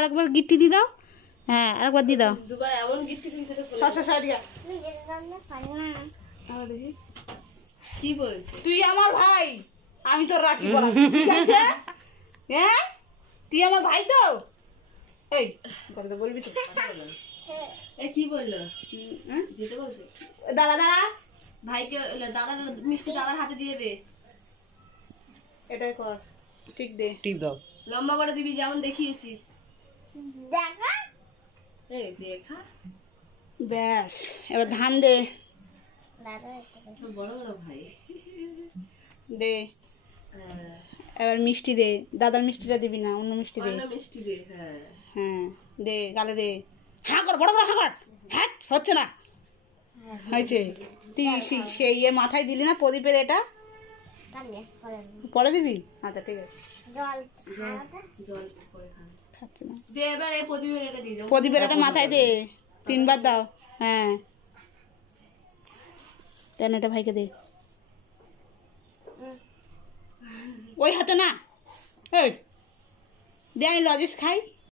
আর একবার গিট্টি দিয়ে দাও। হ্যাঁ আরেকবার দিয়ে দাও। দুবার এমন গিফট কিনতে তো কি বলছিস? তুই আমার ভাই, আমি তোর রাখি পরাবো, ঠিক আছে? হ্যাঁ তুই আমার ভাই তো। এই কথা বলবি তো? এ কি বললো? যেতে বলছে? দাঁড়া দাঁড়া, ভাইকে দাদার মিষ্টি দাদার হাতে দিয়ে দে। এটাই কর, ঠিক দে, টিপ দাও। লম্বা করে দিবি যেমন দেখিয়েছিস। দেখা এই দেখা ব্যাস। এবার ধান দে, দাদা বড় বড় ভাই। দে। এবার মিষ্টি দে, দাদার মিষ্টিটা দিবি না, অন্য মিষ্টি দে। অন্য মিষ্টি দে। হ্যাঁ হ্যাঁ দে, গালে দে। হ্যাঁ কর, বড় বড় হ্যাঁ কর। হ্যাঁ হচ্ছে না, হয়েছে। তুই সেই ইয়ে মাথায় দিলি না প্রদীপের, এটা কানে করেন পরে দিবি? আচ্ছা ঠিক আছে। জল খাওয়াটা জল করে খান। খাচ্ছে না। দে এবার এই প্রদীপের এটা দিয়ে দাও। প্রদীপের এটা মাথায় দে, 3 বার দাও। হ্যাঁ দেন, এটা ভাইকে দে। ওই হাতে না, এই দে, আমি লজিস খাই।